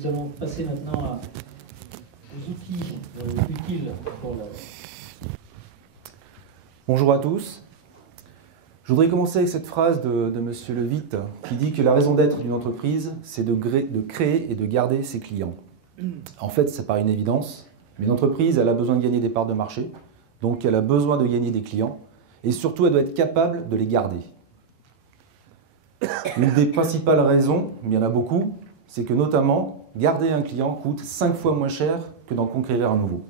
nous allons passer maintenant aux outils utiles pour la... Bonjour à tous. Je voudrais commencer avec cette phrase de M. Levitt qui dit que la raison d'être d'une entreprise, c'est de créer et de garder ses clients. En fait, ça paraît une évidence, mais une entreprise, elle a besoin de gagner des parts de marché, donc elle a besoin de gagner des clients, et surtout, elle doit être capable de les garder. Une des principales raisons, mais il y en a beaucoup, c'est que notamment, garder un client coûte 5 fois moins cher que d'en conquérir un nouveau.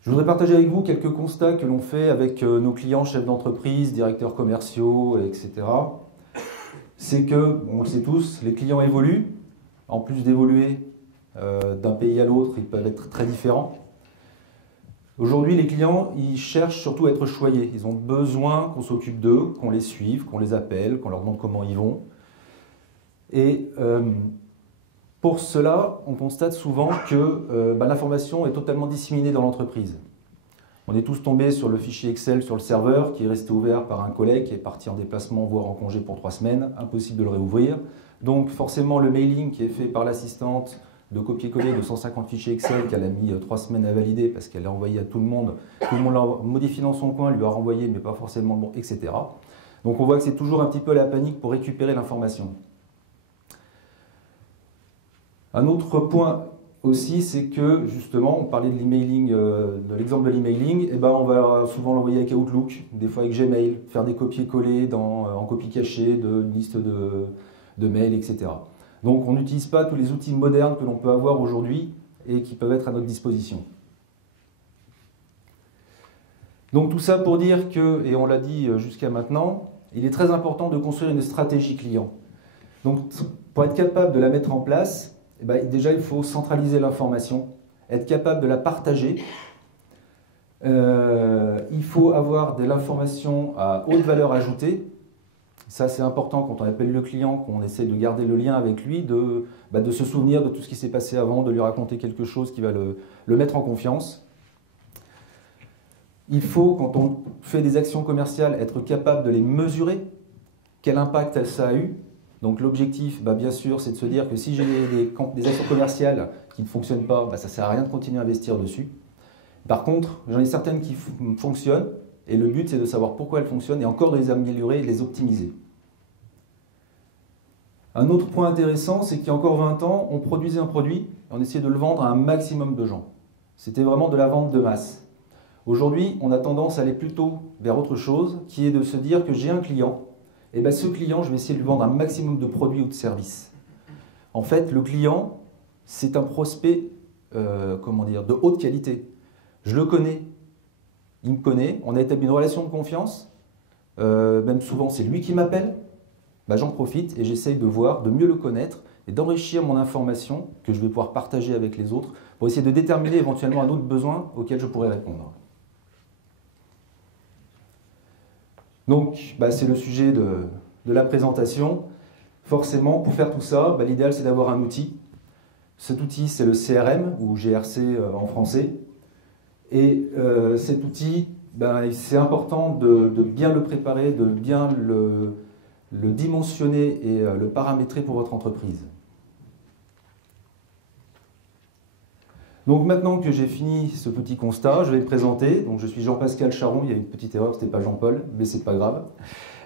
Je voudrais partager avec vous quelques constats que l'on fait avec nos clients, chefs d'entreprise, directeurs commerciaux, etc. C'est que, on le sait tous, les clients évoluent. En plus d'évoluer d'un pays à l'autre, ils peuvent être très différents. Aujourd'hui, les clients, ils cherchent surtout à être choyés. Ils ont besoin qu'on s'occupe d'eux, qu'on les suive, qu'on les appelle, qu'on leur demande comment ils vont. Et pour cela, on constate souvent que l'information est totalement disséminée dans l'entreprise. On est tous tombés sur le fichier Excel sur le serveur qui est resté ouvert par un collègue qui est parti en déplacement, voire en congé pour 3 semaines. Impossible de le réouvrir. Donc forcément, le mailing qui est fait par l'assistante de copier-coller de 150 fichiers Excel qu'elle a mis 3 semaines à valider parce qu'elle l'a envoyé à tout le monde l'a modifié dans son coin, lui a renvoyé, mais pas forcément le bon, etc. Donc on voit que c'est toujours un petit peu la panique pour récupérer l'information. Un autre point aussi, c'est que justement, on parlait de l'emailing, de l'exemple de l'emailing, et on va souvent l'envoyer avec Outlook, des fois avec Gmail, faire des copier-coller en copie cachée d'une liste de mails, etc. Donc on n'utilise pas tous les outils modernes que l'on peut avoir aujourd'hui et qui peuvent être à notre disposition. Donc tout ça pour dire que, et on l'a dit jusqu'à maintenant, il est très important de construire une stratégie client. Donc pour être capable de la mettre en place, déjà il faut centraliser l'information, être capable de la partager. Il faut avoir de l'information à haute valeur ajoutée. Ça, c'est important quand on appelle le client, qu'on essaie de garder le lien avec lui, de se souvenir de tout ce qui s'est passé avant, de lui raconter quelque chose qui va le mettre en confiance. Il faut, quand on fait des actions commerciales, être capable de les mesurer. Quel impact ça a eu? Donc l'objectif, bien sûr, c'est de se dire que si j'ai des actions commerciales qui ne fonctionnent pas, ça ne sert à rien de continuer à investir dessus. Par contre, j'en ai certaines qui fonctionnent, et le but, c'est de savoir pourquoi elles fonctionnent et encore de les améliorer et de les optimiser. Un autre point intéressant, c'est qu'il y a encore 20 ans, on produisait un produit et on essayait de le vendre à un maximum de gens. C'était vraiment de la vente de masse. Aujourd'hui, on a tendance à aller plutôt vers autre chose, qui est de se dire que j'ai un client, et ce client, je vais essayer de lui vendre un maximum de produits ou de services. En fait, le client, c'est un prospect de haute qualité. Je le connais. Il me connaît, on a établi une relation de confiance, même souvent c'est lui qui m'appelle, j'en profite et j'essaye de voir, de mieux le connaître et d'enrichir mon information que je vais pouvoir partager avec les autres pour essayer de déterminer éventuellement un autre besoin auquel je pourrais répondre. Donc c'est le sujet de la présentation. Forcément, pour faire tout ça, l'idéal c'est d'avoir un outil. Cet outil c'est le CRM ou GRC en français. Et cet outil, c'est important de bien le préparer, de bien le dimensionner et le paramétrer pour votre entreprise. Donc maintenant que j'ai fini ce petit constat, je vais me présenter. Donc je suis Jean-Pascal Charon, il y a une petite erreur, ce n'était pas Jean-Paul, mais ce n'est pas grave.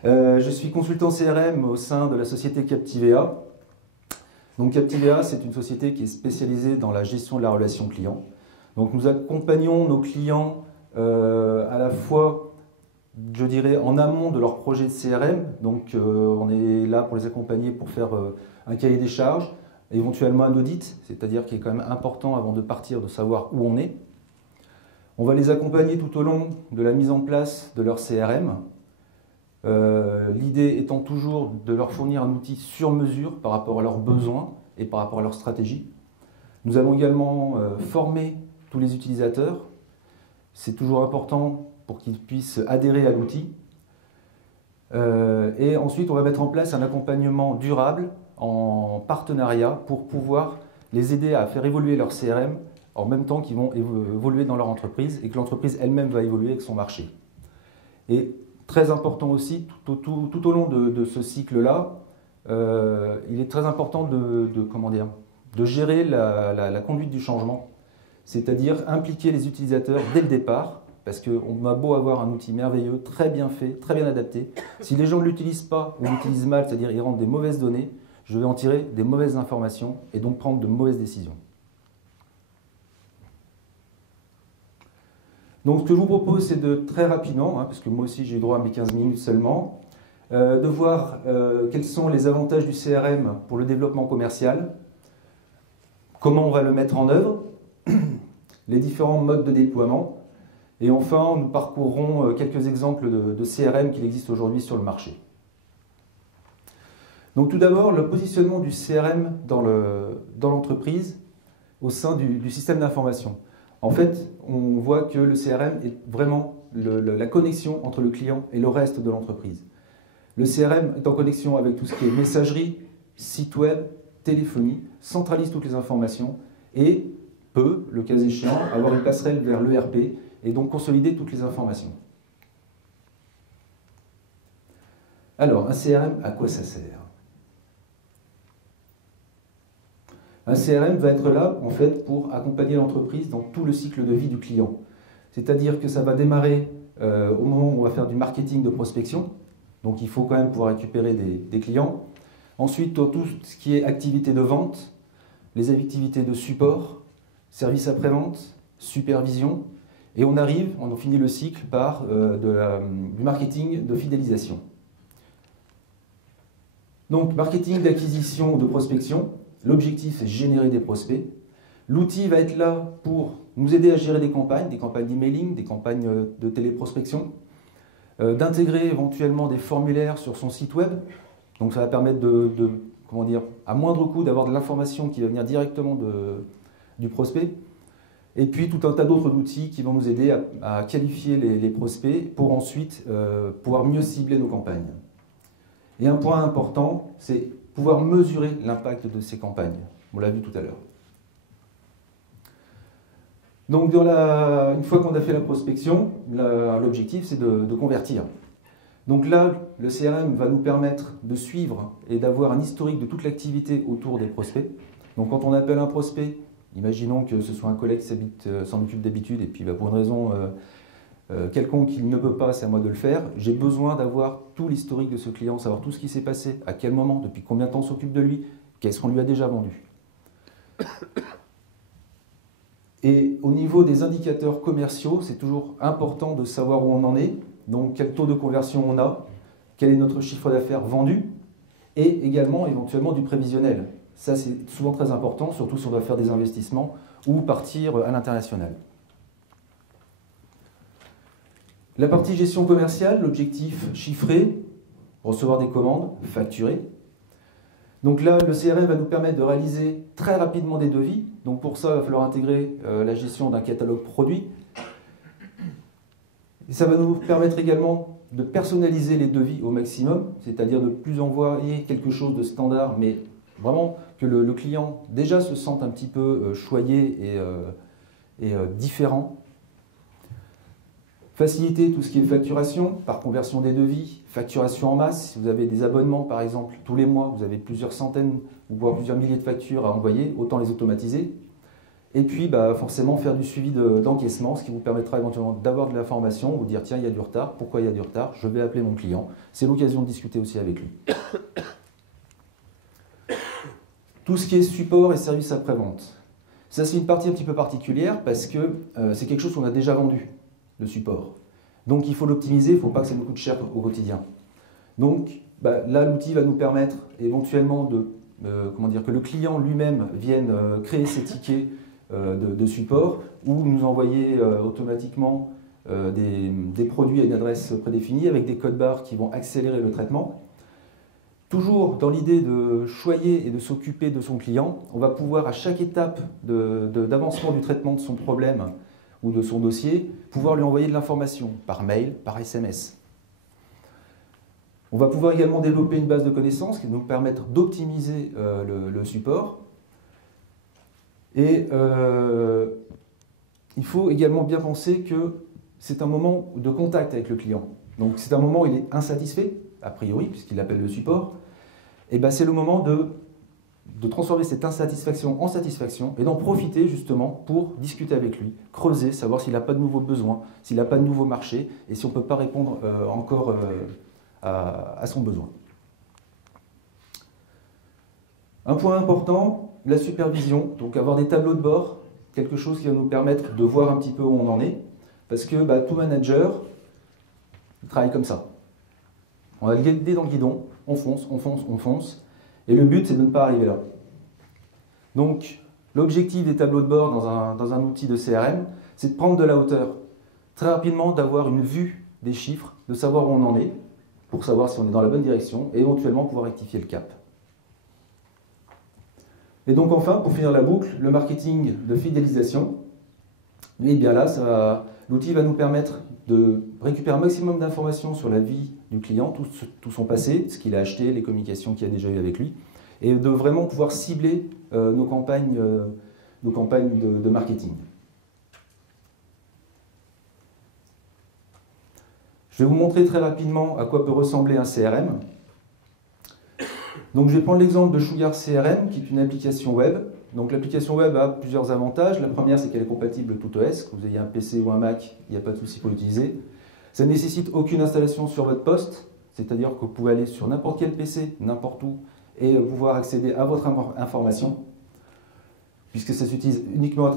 Je suis consultant CRM au sein de la société Captivea. Donc Captivea, c'est une société qui est spécialisée dans la gestion de la relation client. Donc nous accompagnons nos clients à la fois, je dirais, en amont de leur projet de CRM. Donc on est là pour les accompagner pour faire un cahier des charges, éventuellement un audit, c'est-à-dire qu'il est quand même important avant de partir de savoir où on est. On va les accompagner tout au long de la mise en place de leur CRM. L'idée étant toujours de leur fournir un outil sur mesure par rapport à leurs besoins et par rapport à leur stratégie. Nous allons également former tous les utilisateurs. C'est toujours important pour qu'ils puissent adhérer à l'outil. Et ensuite, on va mettre en place un accompagnement durable en partenariat pour pouvoir les aider à faire évoluer leur CRM en même temps qu'ils vont évoluer dans leur entreprise et que l'entreprise elle-même va évoluer avec son marché. Et très important aussi, tout au long de ce cycle-là, il est très important de gérer la conduite du changement, c'est-à-dire impliquer les utilisateurs dès le départ, parce qu'on a beau avoir un outil merveilleux, très bien fait, très bien adapté, si les gens ne l'utilisent pas ou l'utilisent mal, c'est-à-dire ils rentrent des mauvaises données, je vais en tirer des mauvaises informations et donc prendre de mauvaises décisions. Donc ce que je vous propose, c'est de très rapidement, parce que moi aussi j'ai eu droit à mes 15 minutes seulement, de voir quels sont les avantages du CRM pour le développement commercial, comment on va le mettre en œuvre, les différents modes de déploiement, et enfin nous parcourrons quelques exemples de CRM qu'il existe aujourd'hui sur le marché. Donc tout d'abord, le positionnement du CRM dans l'entreprise au sein du système d'information. En fait, on voit que le CRM est vraiment la connexion entre le client et le reste de l'entreprise. Le CRM est en connexion avec tout ce qui est messagerie, site web, téléphonie, centralise toutes les informations et peut, le cas échéant, avoir une passerelle vers l'ERP et donc consolider toutes les informations. Alors, un CRM, à quoi ça sert? Un CRM va être là, en fait, pour accompagner l'entreprise dans tout le cycle de vie du client. C'est-à-dire que ça va démarrer au moment où on va faire du marketing de prospection. Donc il faut quand même pouvoir récupérer des clients. Ensuite, tout ce qui est activité de vente, les activités de support, service après-vente, supervision. Et on finit le cycle par du marketing de fidélisation. Donc marketing d'acquisition ou de prospection. L'objectif, c'est générer des prospects. L'outil va être là pour nous aider à gérer des campagnes d'emailing, des campagnes de téléprospection, d'intégrer éventuellement des formulaires sur son site web. Donc ça va permettre à moindre coût d'avoir de l'information qui va venir directement du prospect. Et puis tout un tas d'autres outils qui vont nous aider à qualifier les prospects pour ensuite pouvoir mieux cibler nos campagnes. Et un point important, c'est pouvoir mesurer l'impact de ces campagnes. On l'a vu tout à l'heure. Donc, une fois qu'on a fait la prospection, l'objectif, c'est de convertir. Donc là, le CRM va nous permettre de suivre et d'avoir un historique de toute l'activité autour des prospects. Donc, quand on appelle un prospect, imaginons que ce soit un collègue qui s'en occupe d'habitude et puis pour une raison quelconque qu'il ne peut pas, c'est à moi de le faire. J'ai besoin d'avoir tout l'historique de ce client, savoir tout ce qui s'est passé, à quel moment, depuis combien de temps on s'occupe de lui, qu'est-ce qu'on lui a déjà vendu. Et au niveau des indicateurs commerciaux, c'est toujours important de savoir où on en est, donc quel taux de conversion on a, quel est notre chiffre d'affaires vendu, et également éventuellement du prévisionnel. Ça, c'est souvent très important, surtout si on doit faire des investissements ou partir à l'international. La partie gestion commerciale, l'objectif chiffré, recevoir des commandes, facturer. Donc là, le CRM va nous permettre de réaliser très rapidement des devis. Donc pour ça, il va falloir intégrer la gestion d'un catalogue produit. Et ça va nous permettre également de personnaliser les devis au maximum, c'est-à-dire de ne plus envoyer quelque chose de standard, mais vraiment que le client déjà se sente un petit peu choyé et différent. Faciliter tout ce qui est facturation, par conversion des devis, facturation en masse. Si vous avez des abonnements, par exemple, tous les mois, vous avez plusieurs centaines ou voire plusieurs milliers de factures à envoyer, autant les automatiser. Et puis, forcément, faire du suivi d'encaissement, ce qui vous permettra éventuellement d'avoir de l'information, vous dire, tiens, il y a du retard, pourquoi il y a du retard, je vais appeler mon client. C'est l'occasion de discuter aussi avec lui. Tout ce qui est support et service après-vente. Ça, c'est une partie un petit peu particulière parce que c'est quelque chose qu'on a déjà vendu. Le support. Donc il faut l'optimiser, il ne faut pas que ça nous coûte cher au quotidien. Donc là, l'outil va nous permettre éventuellement que le client lui-même vienne créer ses tickets de support ou nous envoyer automatiquement des produits à une adresse prédéfinie avec des codes barres qui vont accélérer le traitement. Toujours dans l'idée de choyer et de s'occuper de son client, on va pouvoir à chaque étape d'avancement du traitement de son problème ou de son dossier, pouvoir lui envoyer de l'information par mail, par SMS. On va pouvoir également développer une base de connaissances qui va nous permettre d'optimiser le support. Et il faut également bien penser que c'est un moment de contact avec le client. Donc c'est un moment où il est insatisfait, a priori, puisqu'il appelle le support. et ben c'est le moment de transformer cette insatisfaction en satisfaction et d'en profiter justement pour discuter avec lui, creuser, savoir s'il n'a pas de nouveaux besoins, s'il n'a pas de nouveaux marchés et si on ne peut pas répondre encore à son besoin. Un point important, la supervision, donc avoir des tableaux de bord, quelque chose qui va nous permettre de voir un petit peu où on en est, parce que tout manager il travaille comme ça. On a le nez dans le guidon, on fonce, on fonce, on fonce, et le but c'est de ne pas arriver là. Donc l'objectif des tableaux de bord dans un outil de CRM, c'est de prendre de la hauteur, très rapidement d'avoir une vue des chiffres, de savoir où on en est, pour savoir si on est dans la bonne direction, et éventuellement pouvoir rectifier le cap. Et donc enfin, pour finir la boucle, le marketing de fidélisation, et bien là, l'outil va nous permettre de récupérer un maximum d'informations sur la vie du client, tout son passé, ce qu'il a acheté, les communications qu'il a déjà eues avec lui, et de vraiment pouvoir cibler nos campagnes de marketing. Je vais vous montrer très rapidement à quoi peut ressembler un CRM. Donc je vais prendre l'exemple de Sugar CRM, qui est une application web. Donc l'application web a plusieurs avantages. La première, c'est qu'elle est compatible tout OS. Que vous ayez un PC ou un Mac, il n'y a pas de souci pour l'utiliser. Ça ne nécessite aucune installation sur votre poste, c'est-à-dire que vous pouvez aller sur n'importe quel PC, n'importe où, et pouvoir accéder à votre information, puisque ça s'utilise uniquement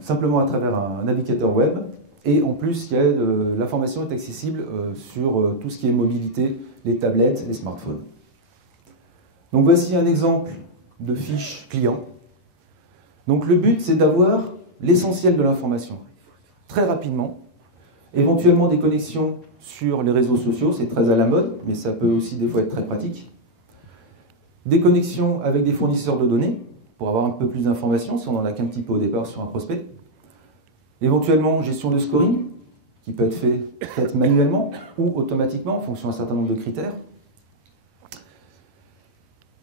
simplement à travers un navigateur web. Et en plus, l'information est accessible sur tout ce qui est mobilité, les tablettes, les smartphones. Donc voici un exemple de fiche client. Donc le but, c'est d'avoir l'essentiel de l'information, très rapidement, éventuellement des connexions sur les réseaux sociaux, c'est très à la mode, mais ça peut aussi des fois être très pratique. Des connexions avec des fournisseurs de données, pour avoir un peu plus d'informations, si on n'en a qu'un petit peu au départ sur un prospect. Éventuellement, gestion de scoring, qui peut être fait manuellement ou automatiquement, en fonction d'un certain nombre de critères.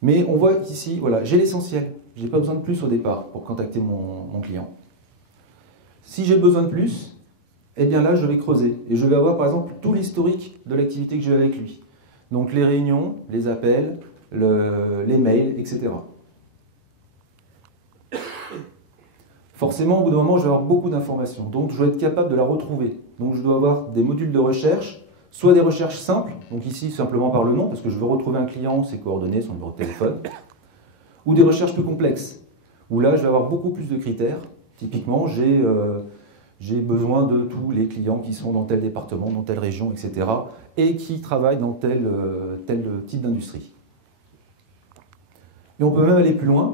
Mais on voit qu'ici, voilà, j'ai l'essentiel. Je n'ai pas besoin de plus au départ pour contacter mon client. Si j'ai besoin de plus, eh bien là, je vais creuser. Et je vais avoir, par exemple, tout l'historique de l'activité que j'ai avec lui. Donc les réunions, les appels, les mails, etc. Forcément, au bout d'un moment, je vais avoir beaucoup d'informations. Donc je dois être capable de la retrouver. Donc je dois avoir des modules de recherche, soit des recherches simples, donc ici simplement par le nom, parce que je veux retrouver un client, ses coordonnées, son numéro de téléphone, ou des recherches plus complexes, où là je vais avoir beaucoup plus de critères. Typiquement, j'ai besoin de tous les clients qui sont dans tel département, dans telle région, etc., et qui travaillent dans tel type d'industrie. Et on peut même aller plus loin,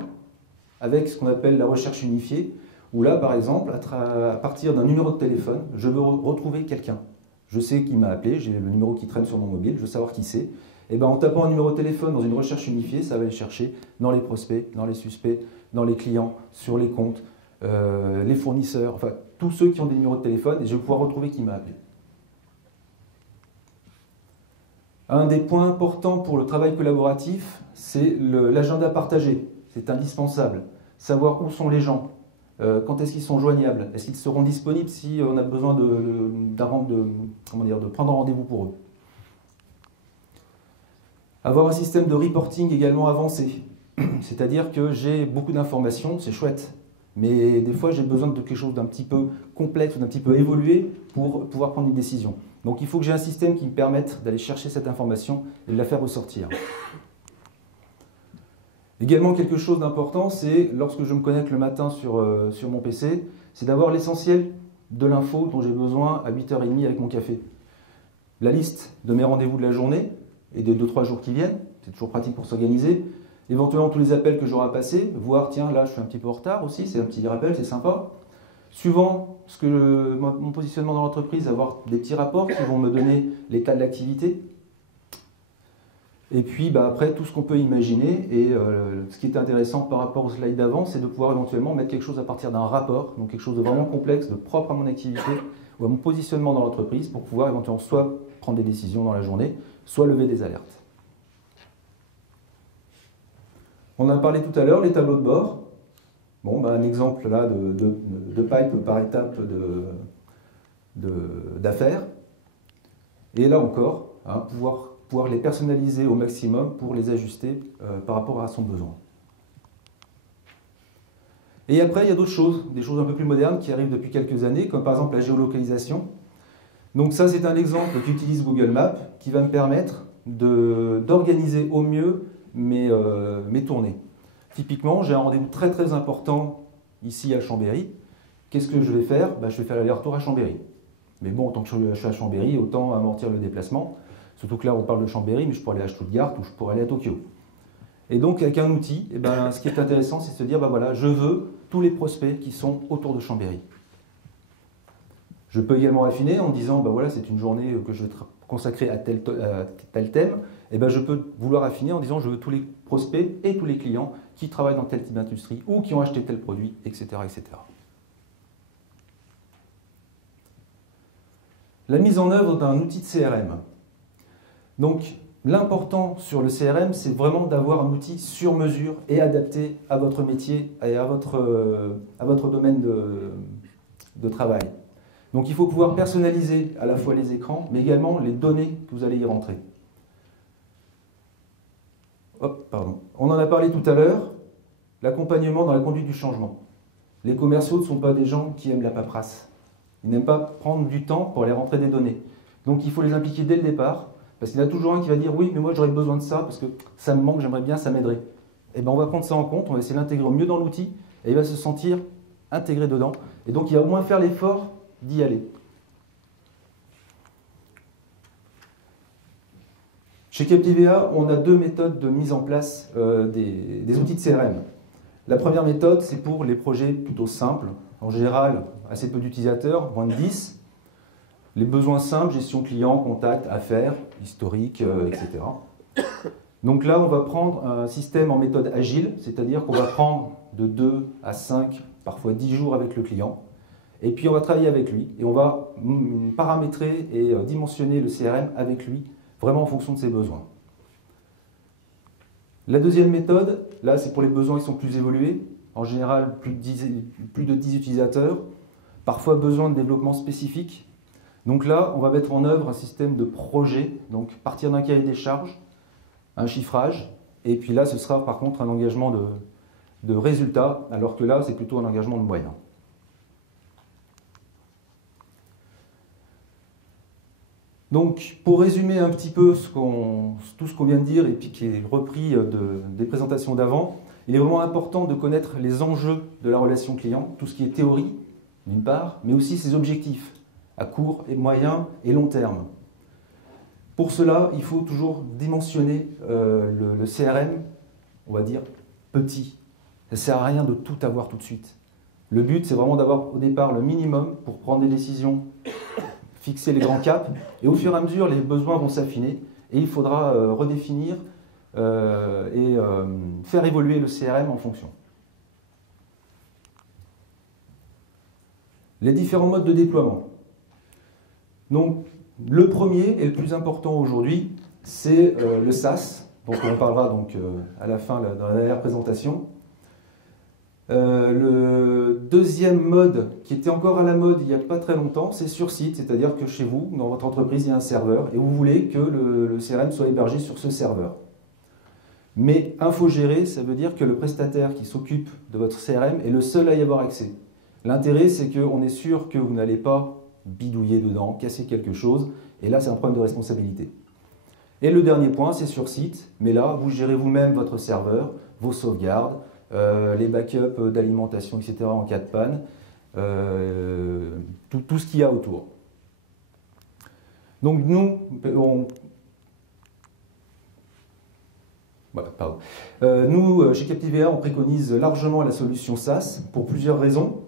avec ce qu'on appelle la recherche unifiée, où là, par exemple, à partir d'un numéro de téléphone, je veux retrouver quelqu'un. Je sais qui m'a appelé, j'ai le numéro qui traîne sur mon mobile, je veux savoir qui c'est. Et bien en tapant un numéro de téléphone dans une recherche unifiée, ça va aller chercher dans les prospects, dans les suspects, dans les clients, sur les comptes, les fournisseurs, enfin tous ceux qui ont des numéros de téléphone, et je vais pouvoir retrouver qui m'a appelé. Un des points importants pour le travail collaboratif, c'est l'agenda partagé. C'est indispensable. Savoir où sont les gens, quand est-ce qu'ils sont joignables, est-ce qu'ils seront disponibles si on a besoin de prendre un rendez-vous pour eux. Avoir un système de reporting également avancé, c'est-à-dire que j'ai beaucoup d'informations, c'est chouette, mais des fois j'ai besoin de quelque chose d'un petit peu complexe, d'un petit peu évolué pour pouvoir prendre une décision. Donc il faut que j'ai un système qui me permette d'aller chercher cette information et de la faire ressortir. Également quelque chose d'important, c'est lorsque je me connecte le matin sur mon PC, c'est d'avoir l'essentiel de l'info dont j'ai besoin à 8h30 avec mon café. La liste de mes rendez-vous de la journée et des 2-3 jours qui viennent, c'est toujours pratique pour s'organiser. Éventuellement tous les appels que j'aurai à passer, voir tiens là je suis un petit peu en retard aussi, c'est un petit rappel, c'est sympa. Suivant mon positionnement dans l'entreprise, avoir des petits rapports qui vont me donner l'état de l'activité. Et puis après, tout ce qu'on peut imaginer, et ce qui est intéressant par rapport au slide d'avant, c'est de pouvoir éventuellement mettre quelque chose à partir d'un rapport, donc quelque chose de vraiment complexe, de propre à mon activité, ou à mon positionnement dans l'entreprise, pour pouvoir éventuellement soit prendre des décisions dans la journée, soit lever des alertes. On a parlé tout à l'heure, les tableaux de bord. Bon, un exemple là de pipe par étape d'affaires. Et là encore, pouvoir pouvoir les personnaliser au maximum pour les ajuster par rapport à son besoin. Et après, il y a d'autres choses, des choses un peu plus modernes qui arrivent depuis quelques années, comme par exemple la géolocalisation. Donc ça, c'est un exemple qu'utilise Google Maps, qui va me permettre d'organiser au mieux mes tournées. Typiquement, j'ai un rendez-vous très très important ici à Chambéry. Qu'est-ce que je vais faire? Je vais faire l'aller-retour à Chambéry. Mais bon, tant que je suis à Chambéry, autant amortir le déplacement. Surtout que là, on parle de Chambéry, mais je pourrais aller à Stuttgart ou je pourrais aller à Tokyo. Et donc, avec un outil, ce qui est intéressant, c'est de se dire, voilà, je veux tous les prospects qui sont autour de Chambéry. Je peux également affiner en disant, voilà, c'est une journée que je vais consacrer à tel thème. Et je peux vouloir affiner en disant, je veux tous les prospects et tous les clients qui travaillent dans tel type d'industrie ou qui ont acheté tel produit, etc., etc. La mise en œuvre d'un outil de CRM. Donc, l'important sur le CRM, c'est vraiment d'avoir un outil sur mesure et adapté à votre métier et à votre domaine de travail. Donc, il faut pouvoir personnaliser à la fois les écrans, mais également les données que vous allez y rentrer. On en a parlé tout à l'heure, l'accompagnement dans la conduite du changement. Les commerciaux ne sont pas des gens qui aiment la paperasse. Ils n'aiment pas prendre du temps pour aller rentrer des données. Donc il faut les impliquer dès le départ, parce qu'il y en a toujours un qui va dire « oui, mais moi j'aurais besoin de ça, parce que ça me manque, j'aimerais bien, ça m'aiderait ». Et on va prendre ça en compte, on va essayer de l'intégrer au mieux dans l'outil, et il va se sentir intégré dedans. Et donc il va au moins faire l'effort d'y aller. Chez Captivea, on a deux méthodes de mise en place des outils de CRM. La première méthode, c'est pour les projets plutôt simples, en général assez peu d'utilisateurs, moins de 10. Les besoins simples, gestion client, contact, affaires, historique, etc. Donc là, on va prendre un système en méthode agile, c'est-à-dire qu'on va prendre de 2 à 5, parfois 10 jours avec le client, et puis on va travailler avec lui, et on va paramétrer et dimensionner le CRM avec lui, vraiment en fonction de ses besoins. La deuxième méthode, là c'est pour les besoins qui sont plus évolués, en général plus de 10 utilisateurs, parfois besoin de développement spécifique. Donc là, on va mettre en œuvre un système de projet, donc partir d'un cahier des charges, un chiffrage, et puis là ce sera par contre un engagement de résultats, alors que là c'est plutôt un engagement de moyens. Donc, pour résumer un petit peu tout ce qu'on vient de dire et puis qui est repris des présentations d'avant, il est vraiment important de connaître les enjeux de la relation client, tout ce qui est théorie, d'une part, mais aussi ses objectifs à court, et moyen et long terme. Pour cela, il faut toujours dimensionner le CRM, on va dire, petit. Ça ne sert à rien de tout avoir tout de suite. Le but, c'est vraiment d'avoir au départ le minimum pour prendre des décisions, fixer les grands caps, et au fur et à mesure, les besoins vont s'affiner, et il faudra redéfinir et faire évoluer le CRM en fonction. Les différents modes de déploiement. Donc, le premier et le plus important aujourd'hui, c'est le SaaS, dont on parlera donc, à la fin, dans la dernière présentation. Le deuxième mode, qui était encore à la mode il n'y a pas très longtemps, c'est sur site, c'est-à-dire que chez vous, dans votre entreprise, il y a un serveur, et vous voulez que le CRM soit hébergé sur ce serveur. Mais infogéré, ça veut dire que le prestataire qui s'occupe de votre CRM est le seul à y avoir accès. L'intérêt, c'est qu'on est sûr que vous n'allez pas bidouiller dedans, casser quelque chose, et là c'est un problème de responsabilité. Et le dernier point, c'est sur site, mais là vous gérez vous-même votre serveur, vos sauvegardes, les backups d'alimentation, etc. en cas de panne, tout ce qu'il y a autour. Donc nous, chez Captivea, on préconise largement la solution SaaS pour plusieurs raisons.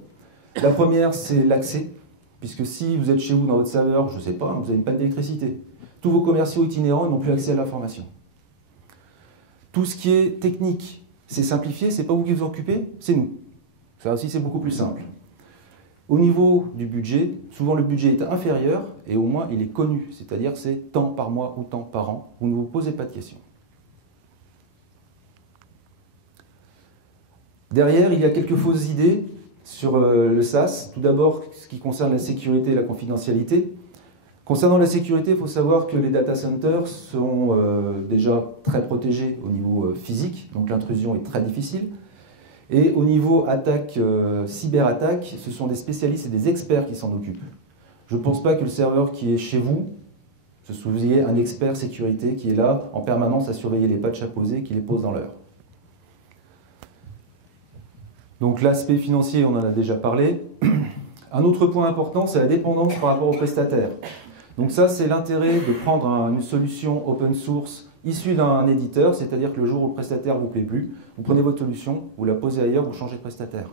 La première, c'est l'accès. Puisque si vous êtes chez vous dans votre serveur, je ne sais pas, vous avez une panne d'électricité. Tous vos commerciaux itinérants n'ont plus accès à l'information. Tout ce qui est technique, c'est simplifié, c'est pas vous qui vous occupez, c'est nous. Ça aussi, c'est beaucoup plus simple. Au niveau du budget, souvent le budget est inférieur et au moins il est connu, c'est-à-dire c'est tant par mois ou tant par an. Vous ne vous posez pas de questions. Derrière, il y a quelques fausses idées sur le SaaS. Tout d'abord, ce qui concerne la sécurité et la confidentialité. Concernant la sécurité, il faut savoir que les data centers sont déjà très protégés au niveau physique, donc l'intrusion est très difficile. Et au niveau attaque, cyberattaque, ce sont des spécialistes et des experts qui s'en occupent. Je ne pense pas que le serveur qui est chez vous, vous ayez un expert sécurité qui est là en permanence à surveiller les patchs à poser, qui les pose dans l'heure. Donc l'aspect financier, on en a déjà parlé. Un autre point important, c'est la dépendance par rapport aux prestataires. Donc ça, c'est l'intérêt de prendre une solution open source issue d'un éditeur, c'est-à-dire que le jour où le prestataire ne vous plaît plus, vous prenez votre solution, vous la posez ailleurs, vous changez de prestataire.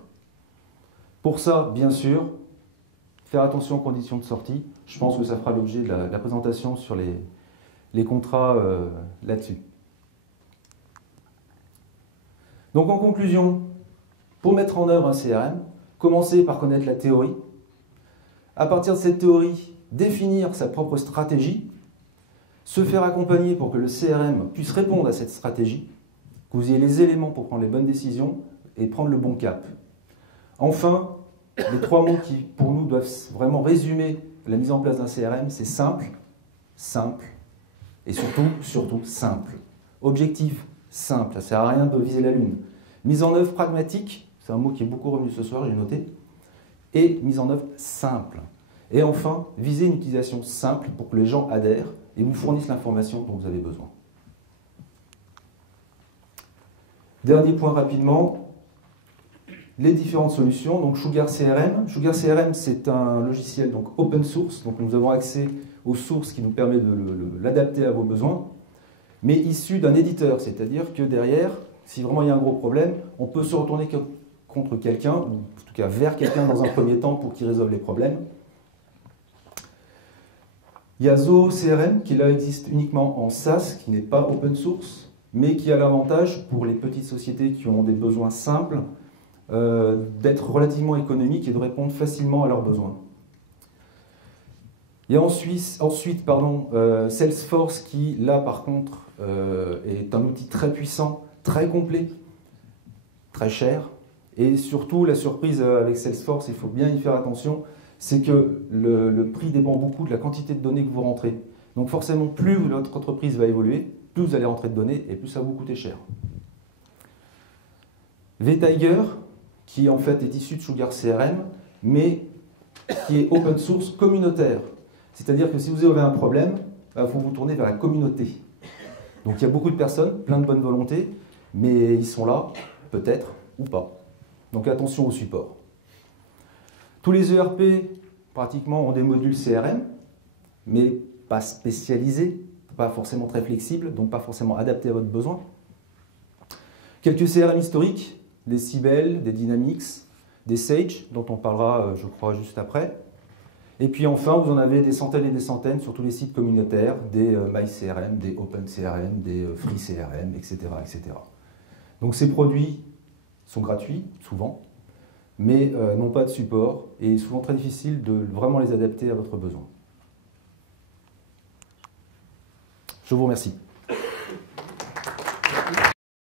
Pour ça, bien sûr, faire attention aux conditions de sortie. Je pense que ça fera l'objet de la présentation sur les contrats là-dessus. Donc en conclusion, pour mettre en œuvre un CRM, commencez par connaître la théorie. À partir de cette théorie, définir sa propre stratégie, se faire accompagner pour que le CRM puisse répondre à cette stratégie, que vous ayez les éléments pour prendre les bonnes décisions et prendre le bon cap. Enfin, les 3 mots qui, pour nous, doivent vraiment résumer la mise en place d'un CRM, c'est simple, simple et surtout simple. Objectif simple, ça ne sert à rien de viser la lune. Mise en œuvre pragmatique, c'est un mot qui est beaucoup revenu ce soir, j'ai noté, et mise en œuvre simple. Et enfin, viser une utilisation simple pour que les gens adhèrent et vous fournissent l'information dont vous avez besoin. Dernier point rapidement, les différentes solutions. Donc Sugar CRM. Sugar CRM, c'est un logiciel donc open source, donc nous avons accès aux sources qui nous permet de l'adapter à vos besoins, mais issu d'un éditeur, c'est-à-dire que derrière, si vraiment il y a un gros problème, on peut se retourner contre quelqu'un, ou en tout cas vers quelqu'un dans un premier temps pour qu'il résolve les problèmes. Il y a Zoho CRM qui là existe uniquement en SaaS, qui n'est pas open source, mais qui a l'avantage pour les petites sociétés qui ont des besoins simples d'être relativement économiques et de répondre facilement à leurs besoins. Il y a ensuite Salesforce qui là par contre est un outil très puissant, très complet, très cher. Et surtout la surprise avec Salesforce, il faut bien y faire attention, c'est que le prix dépend beaucoup de la quantité de données que vous rentrez. Donc forcément, plus votre entreprise va évoluer, plus vous allez rentrer de données et plus ça va vous coûter cher. vTiger, qui en fait est issu de Sugar CRM, mais qui est open source communautaire. C'est-à-dire que si vous avez un problème, il faut vous tourner vers la communauté. Donc il y a beaucoup de personnes, plein de bonne volonté, mais ils sont là, peut-être, ou pas. Donc attention au support. Tous les ERP, pratiquement, ont des modules CRM, mais pas spécialisés, pas forcément très flexibles, donc pas forcément adaptés à votre besoin. Quelques CRM historiques, des Siebel, des Dynamics, des Sage, dont on parlera, je crois, juste après. Et puis enfin, vous en avez des centaines et des centaines sur tous les sites communautaires, des MyCRM, des OpenCRM, des FreeCRM, etc., etc. Donc ces produits sont gratuits, souvent, mais n'ont pas de support et souvent très difficile de vraiment les adapter à votre besoin. Je vous remercie.